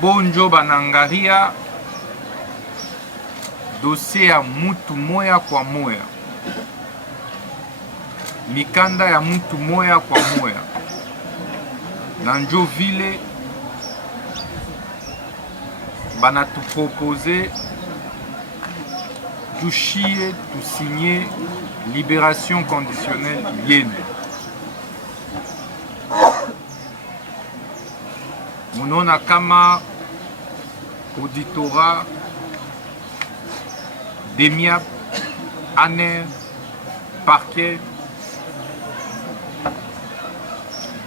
bonjo banangaria dossier ya mutu moya kwa moya, mikanda ya mutu moya kwa moya, na njo vile banatupropose tushie tusigner libération conditionnelle yenu. Munona kama auditorat DEMIAP, ANER, parquet,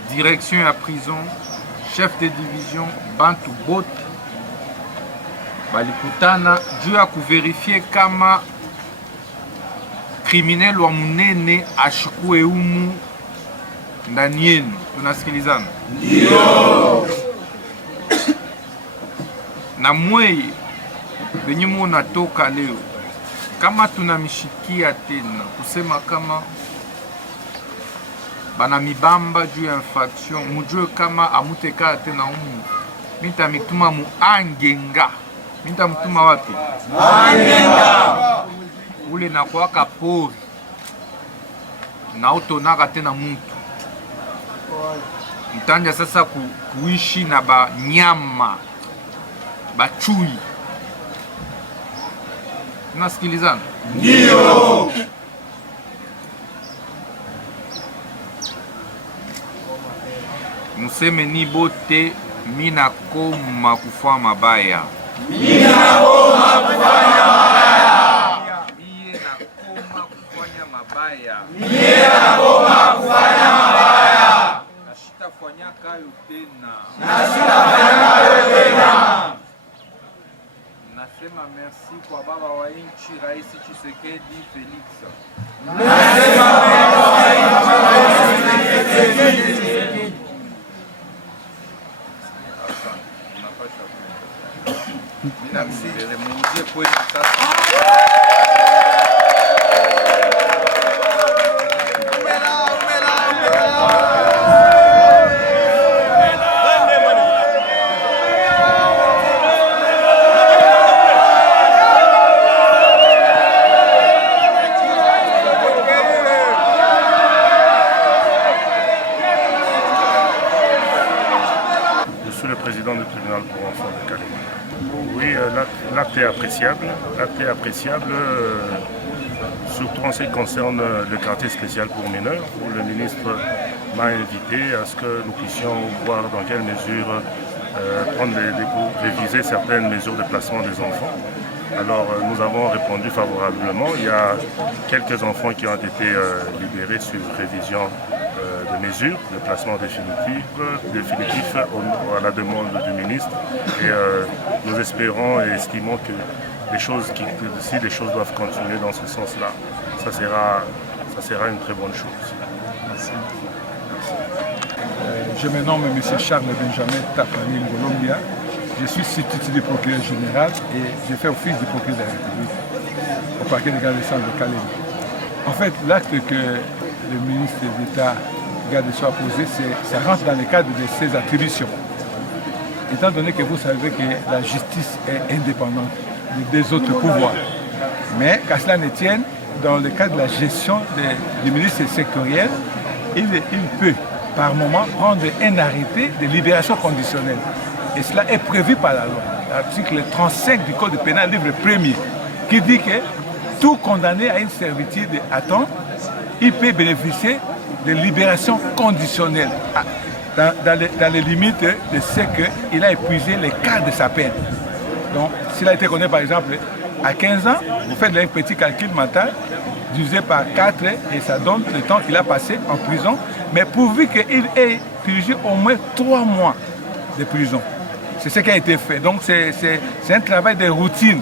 direction à prison, chef de division, bantu bot balikutana juu ya kuverifier kama criminel wa munene ashikue umu ndani yenu. Tunasikilizana? Ndio. Na mweye venye munatoka leo, kama tunamishikia tena kusema kama bana mibamba juu ya infraction, mujue kama amuteka tena umu, minta mituma mu Angenga. Minta mtuma wapi? Angenga. Ule na kwaka pori na utonaka tena mutu. Mtanja sasa kuishi na banyama bachui. Tunasikilizana? Ndio. Museme ni bote mina koma kufanya mabaya. Mina koma kufanya mabaya. Mie na koma kufanya mabaya. Mie na koma kufanya mabaya. Nashita fanya kayo tena. Nashita fanya kayo tena. Nasema merci kwa baba wa nchi Rais Tshisekedi Felix. Nasema merci kwa Rais Tshisekedi. Je suis le président du tribunal pour enfants de Calais. Oui, l'acte est appréciable. L'acte est appréciable, surtout en ce qui concerne le quartier spécial pour mineurs, où le ministre m'a invité à ce que nous puissions voir dans quelle mesure réviser certaines mesures de placement des enfants. Alors nous avons répondu favorablement. Il y a quelques enfants qui ont été libérés sur révision de mesures de placement définitif à la demande du ministre. Et nous espérons et estimons que si les choses doivent continuer dans ce sens-là, ça sera une très bonne chose. Merci. Je me nomme M. Charles Benjamin Tapani Ngolombia. Je suis substitut du procureur général et j'ai fait office du procureur de la République au parquet de garde des Sceaux de Calais. En fait, l'acte que le ministre d'État garde des Sceaux a posé, ça rentre dans le cadre de ses attributions. Étant donné que vous savez que la justice est indépendante des autres pouvoirs. Mais qu'à cela ne tienne, dans le cadre de la gestion du ministre sectoriel, il peut par moment prendre un arrêté de libération conditionnelle. Et cela est prévu par la loi. L'article 35 du Code pénal, livre 1er, qui dit que tout condamné à une servitude à temps, il peut bénéficier de libération conditionnelle dans les limites de ce qu'il a épuisé les cas de sa peine. Donc, s'il a été condamné par exemple à 15 ans, vous faites un petit calcul mental, divisé par 4 et ça donne le temps qu'il a passé en prison, mais pourvu qu'il ait purgé au moins 3 mois de prison. C'est ce qui a été fait. Donc c'est un travail de routine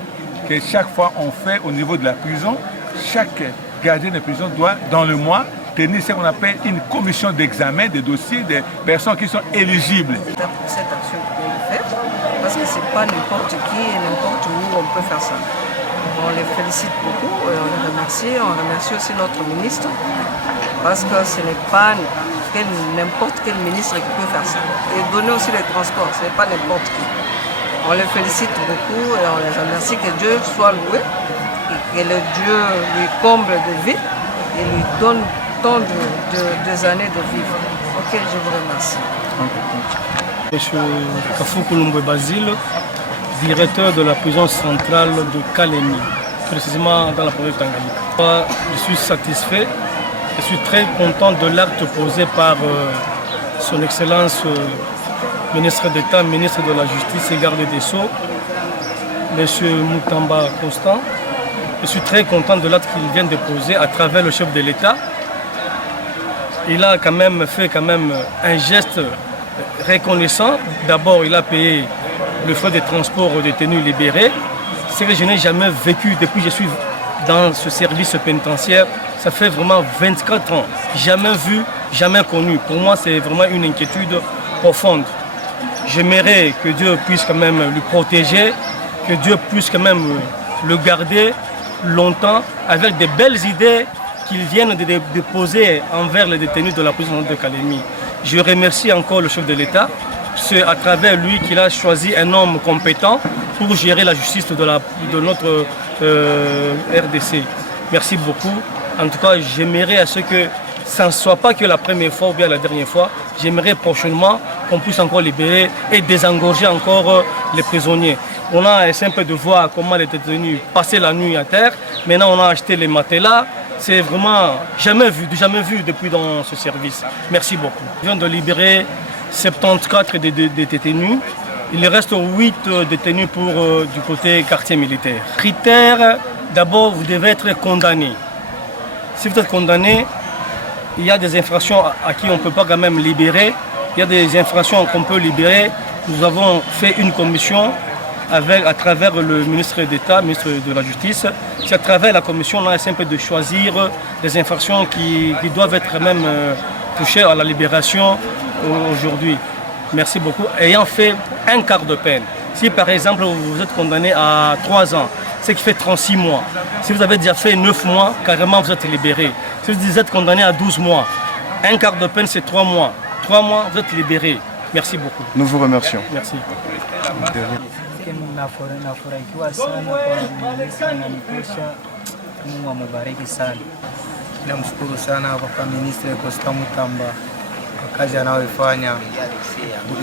que chaque fois on fait au niveau de la prison. Chaque gardien de prison doit, dans le mois, tenir ce qu'on appelle une commission d'examen des dossiers des personnes qui sont éligibles. Pour cette action que vient de faire, parce que ce n'est pas n'importe qui et n'importe où on peut faire ça. On les félicite beaucoup, on les remercie, on remercie aussi notre ministre, parce que ce n'est pas n'importe quel ministre qui peut faire ça. Et donner aussi les transports, ce n'est pas n'importe qui. On les félicite beaucoup et on les remercie. Que Dieu soit loué et que le Dieu lui comble de vie et lui donne tant de années de vivre. Ok, je vous remercie. Monsieur Kafou Kouloumboué Basile, directeur de la prison centrale de Kalemi, précisément dans la province de Tanganyika. Je suis satisfait, je suis très content de l'acte posé par son Excellence ministre d'État, ministre de la Justice et garde des Sceaux, Monsieur Moutamba Constant. Je suis très content de l'acte qu'il vient de poser à travers le chef de l'État. Il a quand même fait un geste reconnaissant. D'abord, il a payé le frais de transport aux détenus libérés. Ce que je n'ai jamais vécu depuis que je suis dans ce service pénitentiaire. Ça fait vraiment 24 ans. Jamais vu, jamais connu. Pour moi, c'est vraiment une inquiétude profonde. J'aimerais que Dieu puisse quand même le protéger, que Dieu puisse quand même le garder longtemps avec des belles idées qu'il vienne de déposer envers les détenus de la prison de Kalemi. Je remercie encore le chef de l'État. C'est à travers lui qu'il a choisi un homme compétent pour gérer la justice de notre RDC. Merci beaucoup. En tout cas, j'aimerais à ce que ça ne soit pas que la première fois ou bien la dernière fois. J'aimerais prochainement qu'on puisse encore libérer et désengorger encore les prisonniers. On a essayé un peu de voir comment les détenus passaient la nuit à terre. Maintenant, on a acheté les matelas. C'est vraiment jamais vu depuis dans ce service. Merci beaucoup. On vient de libérer 74 détenus. Il reste 8 détenus du côté quartier militaire. Critère, d'abord, vous devez être condamné. Si vous êtes condamné, il y a des infractions à qui on ne peut pas quand même libérer. Il y a des infractions qu'on peut libérer. Nous avons fait une commission à travers le ministre d'État, ministre de la Justice. C'est à travers la commission, on a essayé un peu de choisir des infractions qui doivent être même touchées à la libération aujourd'hui. Merci beaucoup. Ayant fait un quart de peine, si par exemple vous êtes condamné à 3 ans, ce qui fait 36 mois. Si vous avez déjà fait 9 mois, carrément vous êtes libéré. Si vous êtes condamné à 12 mois, un quart de peine c'est 3 mois. 3 mois, vous êtes libéré. Merci beaucoup. Nous vous remercions. Merci. Nafurahikiwa sana kwa ministri ananitosha. Mungu amubariki sana. Namshukuru sana kwa ministri Constant Mutamba kwa kazi anayoifanya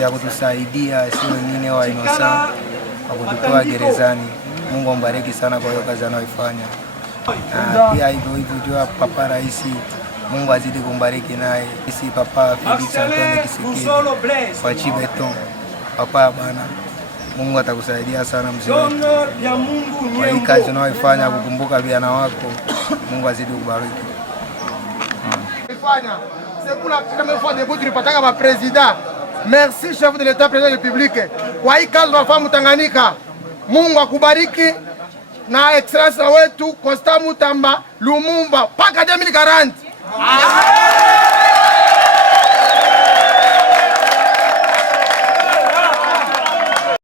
ya kutusaidia sio wengine wa Innocent kwa kututoa gerezani. Mungu ambariki sana kwa hiyo kazi anayoifanya. Pia hivyo jua Papa Rais, Mungu azidi kumbariki naye. Sisi Papa Felix Antoine Tshisekedi kwa Chibeton. Papa bana, Mungu atakusaidia sana mzee wetu. Kwa hii kazi unayoifanya kukumbuka vijana wako, Mungu azidi kubariki. Merci chef de l'État, président de la République. Kwa hii kazi unafanya Tanganyika. Mungu akubariki na excellence wetu Constant Mutamba Lumumba paka 2040.